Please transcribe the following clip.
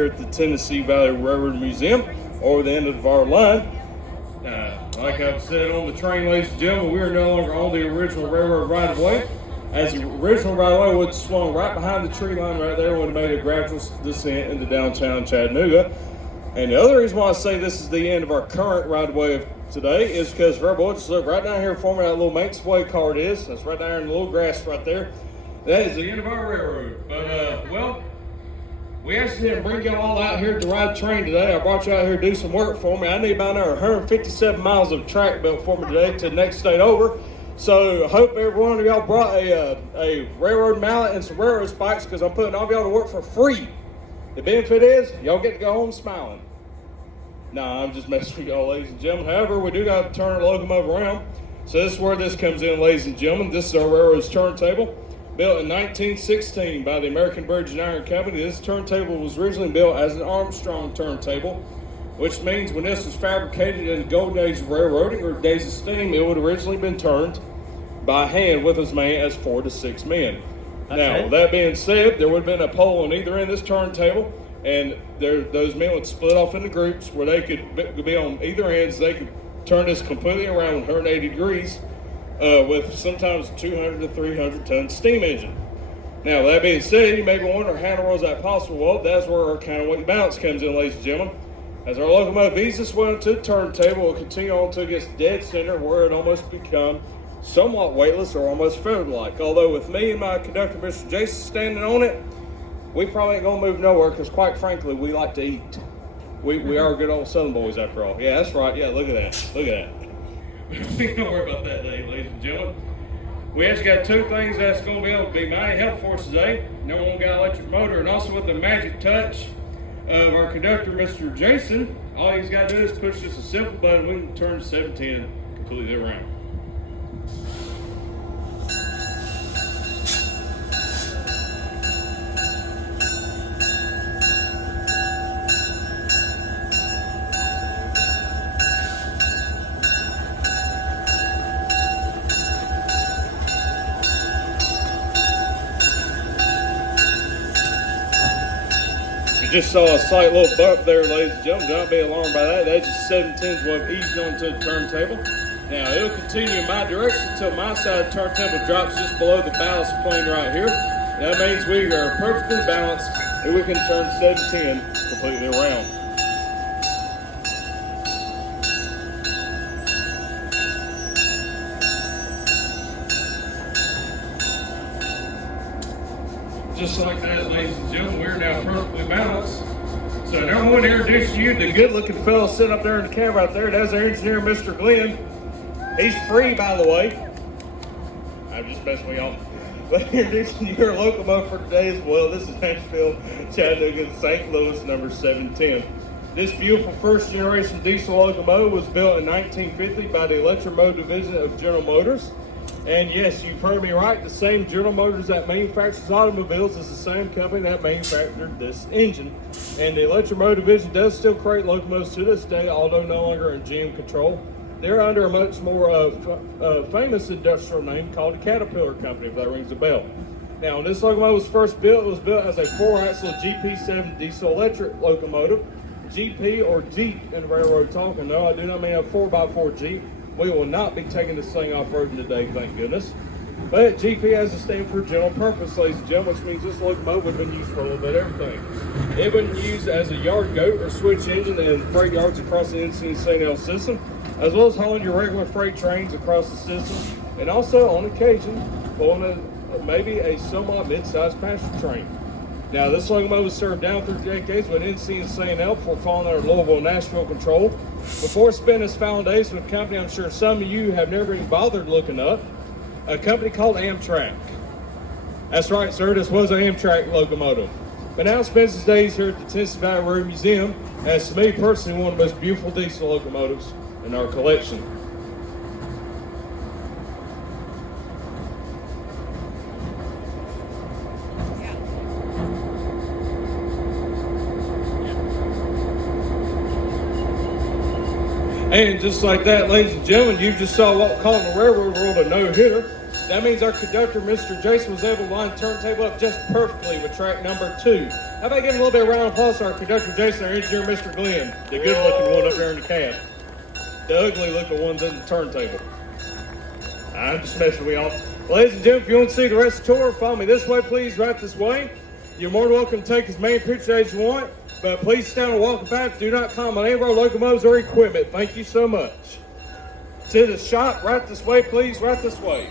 here at the Tennessee Valley Railroad Museum, or the end of our line. Like I've said on the train, ladies and gentlemen, we are no longer on the original railroad right-of-way, as the original right-of-way would have swung right behind the tree line right there, would have made a gradual descent into downtown Chattanooga. And the other reason why I say this is the end of our current right-of-way of today is because, boys, just look right down here for me, that little Manx Way card is. That's right there in the little grass right there. That is the end of our railroad. But, well, we actually didn't bring y'all all out here to ride the train today. I brought you out here to do some work for me. I need about another 157 miles of track built for me today to the next state over. So I hope every one of y'all brought a railroad mallet and some railroad spikes, because I'm putting all of y'all to work for free. The benefit is y'all get to go home smiling. Nah, I'm just messing with y'all, ladies and gentlemen. However, we do got to turn our locomotive around. So this is where this comes in, ladies and gentlemen. This is our railroad's turntable. Built in 1916 by the American Bridge and Iron Company. This turntable was originally built as an Armstrong turntable, which means when this was fabricated in the golden age of railroading or days of steam, it would have originally been turned by hand with as many as 4 to 6 men. Now, that being said, there would have been a pole on either end of this turntable, and those men would split off into groups where they could be on either ends. They could turn this completely around 180 degrees with sometimes 200 to 300 ton steam engine. Now, that being said, you may be wondering how in the world is that possible? Well, that's where our counterweight balance comes in, ladies and gentlemen. As our locomotive eases its way into the turntable, it will continue on until it gets dead center, where it almost becomes somewhat weightless or almost feather-like. Although with me and my conductor, Mr. Jason, standing on it, we probably ain't gonna move nowhere, because quite frankly, we like to eat. We are good old Southern boys after all. Yeah, that's right. Yeah, look at that. Look at that. Don't worry about that today, ladies and gentlemen. We actually got two things that's going to be able to be mighty helpful for us today. Number one, got electric motor, and also with the magic touch of our conductor, Mr. Jason, all he's got to do is push just a simple button. We can turn 710 completely around. Just saw a slight little bump there, ladies and gentlemen. Do not be alarmed by that. That's just 710s will have eased onto the turntable. Now, it'll continue in my direction until my side of the turntable drops just below the ballast plane right here. That means we are perfectly balanced and we can turn 710 completely around. Just like that, ladies and gentlemen, we're now perfectly balanced. So now I want to introduce you to the good-looking fellow sitting up there in the cab right there. That's our engineer, Mr. Glenn. He's free, by the way. I'm just messing with y'all. But introducing your locomotive for today as well. This is Nashville, Chattanooga, St. Louis, number 710. This beautiful first-generation diesel locomotive was built in 1950 by the Electromotive Division of General Motors. And yes, you've heard me right. The same General Motors that manufactures automobiles is the same company that manufactured this engine. And the Electromotive Division does still create locomotives to this day, although no longer in GM control. They're under a much more famous industrial name called the Caterpillar Company, if that rings a bell. Now, when this locomotive was first built, it was built as a 4-axle GP7 diesel electric locomotive. GP or Jeep in railroad talk, and no, I do not mean a 4x4 Jeep. We will not be taking this thing off-roading today, thank goodness. But GP has a stand for general purpose, ladies and gentlemen, which means this locomotive would have been used for a little bit of everything. It would be used as a yard goat or switch engine in freight yards across the NC St. L system, as well as hauling your regular freight trains across the system, and also, on occasion, pulling maybe a somewhat mid-sized passenger train. Now, this locomotive was served down through decades with NC and St. L before falling under Louisville and Nashville control. Before spending its foundation with a company I'm sure some of you have never even bothered looking up, a company called Amtrak. That's right, sir, this was an Amtrak locomotive. But now it spends its days here at the Tennessee Valley Railroad Museum, as to me personally, one of the most beautiful diesel locomotives in our collection. And just like that, ladies and gentlemen, you just saw what we call in the railroad world a no-hitter. That means our conductor, Mr. Jason, was able to line the turntable up just perfectly with track number 2. How about getting a little bit of round of applause to our conductor Jason, our engineer Mr. Glenn, the good-looking one up there in the cab. The ugly-looking one's in the turntable. I'm just messing with y'all. Ladies and gentlemen, if you want to see the rest of the tour, follow me this way, please, right this way. You're more than welcome to take as many pictures as you want, but please stand and walk back. Do not climb on any of our locomotives or equipment. Thank you so much. To the shop, right this way, please, right this way.